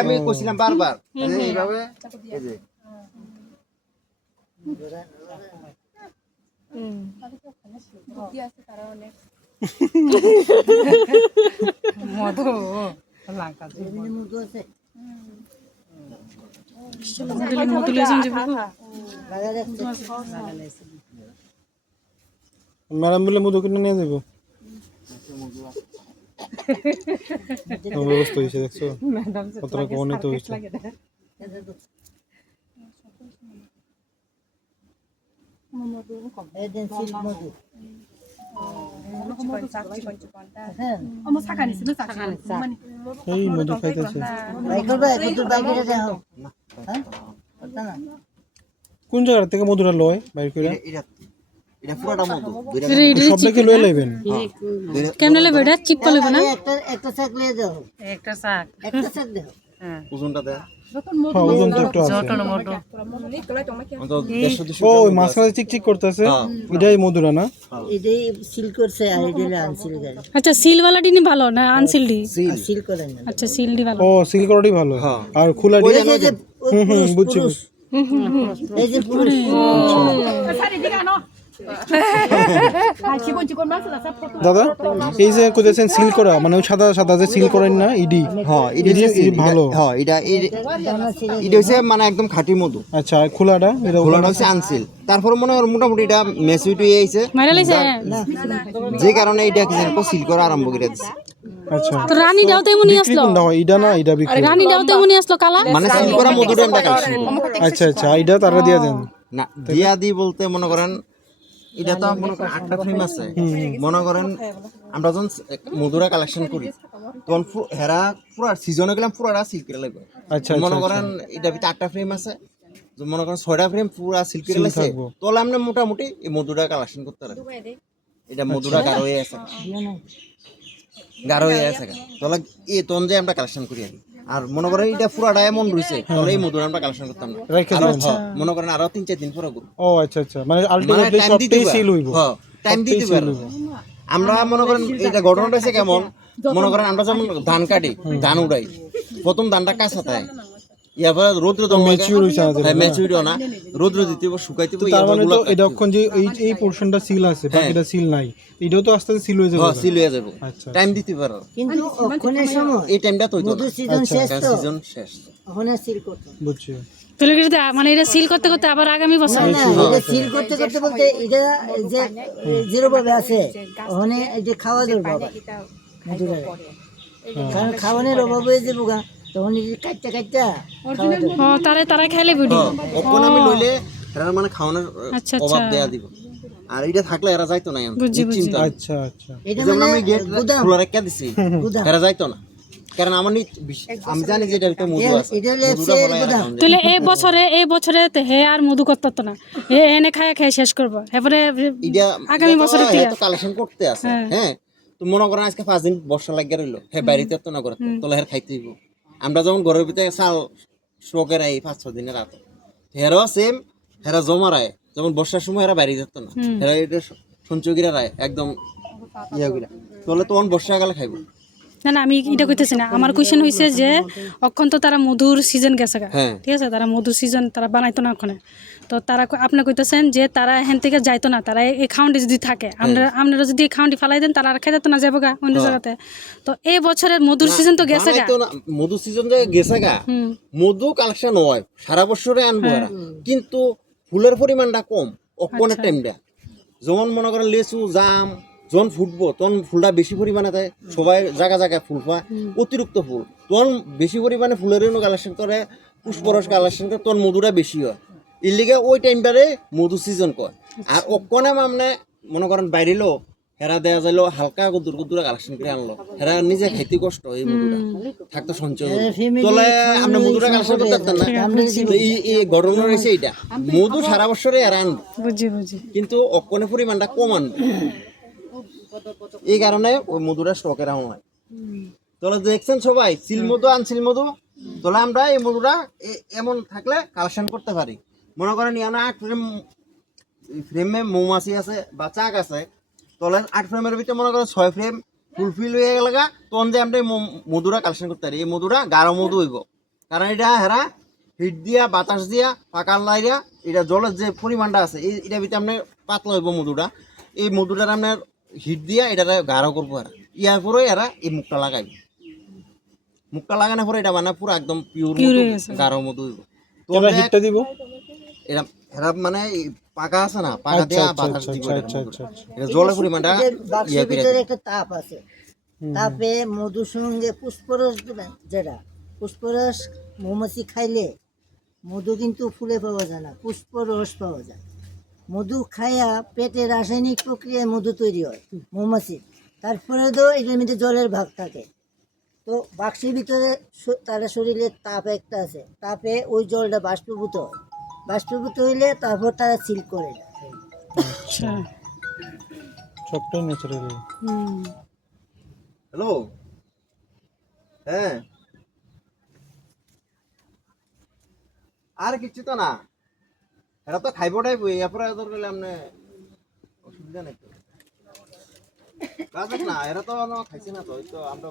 আমি কইছিলাম বারবার এইভাবে মধু লঙ্কা ম্যাডাম বলে মধু কিনে নিয়ে যাবো ব্যবস্থা হয়েছে দেখছো কতটা অনিত হয়েছে এই মধু খাইতেছে কোন জায়গা থেকে মধুরা লয় বাইর করে এটা পুরোটা মধু সব দেখে লয়ে লইবেন কেমনে লইবে এটা চিপ করে লইবে না একটা শাক লয়ে দাও একটা শাক দাও ওজনটা দে হ্যাঁ ওজনটা একটু আছে ও ওই মাছখানে চিকচিক করতেছে এটাই মধুরা না এটাই সিল করছে আর এটা আনসিল করে আচ্ছা সিল ওয়ালাটি নি ভালো না আনসিল ডি সিল করে না আচ্ছা সিল ডি ভালো ও সিল করাটি ভালো আর খোলা ডি বুঝছি এই যে পুরুষ দাদা এই যে কইতেছেন সিল করা মানে ওই সাদা সাদা যে সিল করেন না ইডি হ্যাঁ ইডি ভালো হ্যাঁ এটা হচ্ছে মানে একদম খাঁটি মধু আচ্ছা খোলাটা এটা খোলাটা হচ্ছে আনসিল তারপর মনে হয় মোটামুটি এটা ম্যাচুরিটি হয়েছে মাইরা লাইছে যে কারণে এটা কি জানো সিল করা আরম্ভ করে দিচ্ছে আচ্ছা তো রানী দাও তো এমনি আসলো কোনটা হয় ইডা না ইডা বিক্রি রানী দাও তো এমনি আসলো কালা মানে সিল করা মধুটা আমরা কালেকশন আচ্ছা আচ্ছা ইডা তারা দিয়া দেন না দিয়া দি বলতে মনে করেন এটা তো মনে করেন 8টা ফ্রেম আছে মনে করেন আমরা যখন মধুরা কালেকশন করি তখন হেরা পুরো সিজনে গেলাম পুরোটা সিল করে লাগবে আচ্ছা মনে করেন এটা ভিতরে 8টা ফ্রেম আছে মনে করেন 6টা ফ্রেম পুরো সিল করে লাগছে তাহলে আমরা মোটামুটি এই মধুরা কালেকশন করতে পারি এটা মধুরা গাঢ় হয়ে আছে তাহলে এই তখন যে আমরা কালেকশন করি আর মনে করেন এটা পুরাটা এমন রয়েছে তাহলে এই মধুরা আমরা কালেকশন করতাম না মনে করেন আরো 3-4 দিন পরে ও আচ্ছা আচ্ছা মানে আলটিমেটলি সবটাই সিল হইব হ্যাঁ টাইম দিতে পারবো আমরা মনে করেন এটা ঘটনাটা হচ্ছে কেমন মনে করেন আমরা যেমন ধান কাটি ধান উড়াই প্রথম ধানটা কাঁচা থাকে ইয়ারপরে রোদ্র ম্যাচুরিটি না রোদ্র দিতে শুকাইতে তার মানে তো এটা এখন যে এই পোরশনটা সিল আছে বাকিটা সিল নাই এটাও তো আস্তে আস্তে সিল হয়ে যাবে সিল হয়ে যাবে আচ্ছা টাইম দিতে পারো কিন্তু ওখানে সময় এই টাইমটা তো মধু সিজন শেষ তো সিজন শেষ ওখানে সিল করতে বুঝছি তাহলে কি মানে এটা সিল করতে করতে আবার আগামী বছর না এটা সিল করতে করতে বলতে এটা যে জিরো ভাবে আছে ওখানে এই যে খাওয়া যাবে বাবা মধুরা কারণ খাওয়ানোর অভাব হয়ে যাবো গা তখন এই যে কাটটা তারা খাইলে ভিডিও ওখানে আমি লইলে এরা মানে খাওয়ানোর অভাব দেয়া দিব আর এটা থাকলে এরা যাইতো না চিন্তা আচ্ছা আচ্ছা এটা যেমন মানে আমি গেট খোলা রেখে দিছি এরা যাইতো না কারণ আমার আমি জানি যে এটা মধু আছে এটা লেপসে গুদাম তাহলে এই বছরে হে আর মধু করতে না হে এনে খায় শেষ করব এবারে আগামী বছরে কি তো কালেকশন করতে আছে হ্যাঁ তো মনে করেন আজকে 5 দিন বর্ষা লাগিয়ে রইলো হে বাড়িতে তো না করে তোলা হের খাইতে হইব আমরা যখন ঘরের ভিতরে চাল স্টকে রাই 5-6 দিনের রাত হেরাও সেম হেরা জমা রায় যেমন বর্ষার সময় হেরা বাইরে যেত না হেরা এটা সঞ্চয়গিরা রায় একদম ইয়াগুলা তাহলে তখন বর্ষাকালে খাইব না আমি এটা কইতেছি না আমার কোশ্চেন হইছে যে অখন তো তারা মধুর সিজন গেছে ঠিক আছে তারা মধুর সিজন তারা বানাইতো না ওখানে তো তারা আপনি কইতেছেন যে তারা এখান থেকে যাইতো না তারা এই খাউন্ডি যদি থাকে আপনারা যদি এই খাউন্ডি ফালাই দেন তারা আর খেতে না যাবো গা অন্য জায়গাতে তো এই বছরের মধুর সিজন তো গেছে গা মধুর সিজন যে গেছে গা মধু কালেকশন হয় সারা বছরে আনবো এরা কিন্তু ফুলের পরিমাণটা কম অকনের টাইমটা যেমন মনে করেন লেচু জাম যখন ফুটবো তখন ফুলটা বেশি পরিমাণে দেয় সবাই জায়গায় ফুল পায় অতিরিক্ত ফুল তখন বেশি পরিমাণে ফুলের কালেকশন করে পুষ্পরস কালেকশন করে তখন মধুটা বেশি হয় এর লিগে ওই টাইমটারে মধু সিজন কয় আর অকনে মানে মনে করেন বাইরেলো হেরা দেয়া যাইলো হালকা গুদুরা কালেকশন করে আনলো হেরা নিজে খাইতে কষ্ট এই মধুটা থাকতো সঞ্চয় তাহলে আমরা মধুটা কালেকশন করতে পারতাম না এই ঘটনা রয়েছে এইটা মধু সারা বছরে এরা আনবে বুঝি কিন্তু অকনে পরিমাণটা কম আনবে এই কারণে ওই মধুরা স্টকে রাখা হয় তাহলে দেখছেন সবাই সিল মধু আনসিল মধু তাহলে আমরা এই মধুরা এমন থাকলে কালেকশন করতে পারি মনে করেন ইয়ানা 8 ফ্রেমে মৌমাছি আছে বা চাক আছে তাহলে 8 ফ্রেমের ভিতরে মনে করেন 6 ফ্রেম ফুলফিল হয়ে গেল তখন যে আমরা এই মধুরা কালেকশন করতে পারি এই মধুরা গাঢ় মধু হইব কারণ এটা হেরা হিট দিয়া বাতাস দিয়া পাকার লাইয়া এটা জলের যে পরিমাণটা আছে এটা ভিতরে আপনার পাতলা হইব মধুটা এই মধুটার আপনার হিট দিয়া এটা গাঢ় করবো এরা ইয়ার পরে এরা এই মুখটা লাগাইব মুখটা লাগানোর পরে এটা মানে পুরো একদম পিওর গাঢ় মধু হইব তো আমরা হিটটা দিব এরা এরা মানে পাকা আছে না পাকা দিয়া বাতাস দিব আচ্ছা আচ্ছা এটা জলের পরিমাণটা বাক্সের ভিতরে একটা তাপ আছে তাপে মধুর সঙ্গে পুষ্পরস দিবেন যেটা পুষ্পরস মৌমাছি খাইলে মধু কিন্তু ফুলে পাওয়া যায় না পুষ্পরস পাওয়া যায় মধু খাইয়া পেটে রাসায়নিক প্রক্রিয়ায় মধু তৈরি হয় মৌমাছি তারপরে তো এটার মধ্যে জলের ভাগ থাকে তো বাক্সের ভিতরে তার শরীরে তাপ একটা আছে তাপে ওই জলটা বাষ্পীভূত হয় বাষ্পীভূত হইলে তারপর তারা সিল করে দেয় আচ্ছা সবটাই ন্যাচারাল হ্যালো হ্যাঁ আর কিছু তো না এটা তো খাইবটাই বই এরপরে দরকার আপনি অসুবিধা নাই তো কাজ না এরা তো খাইছে না তো ওই তো আমরা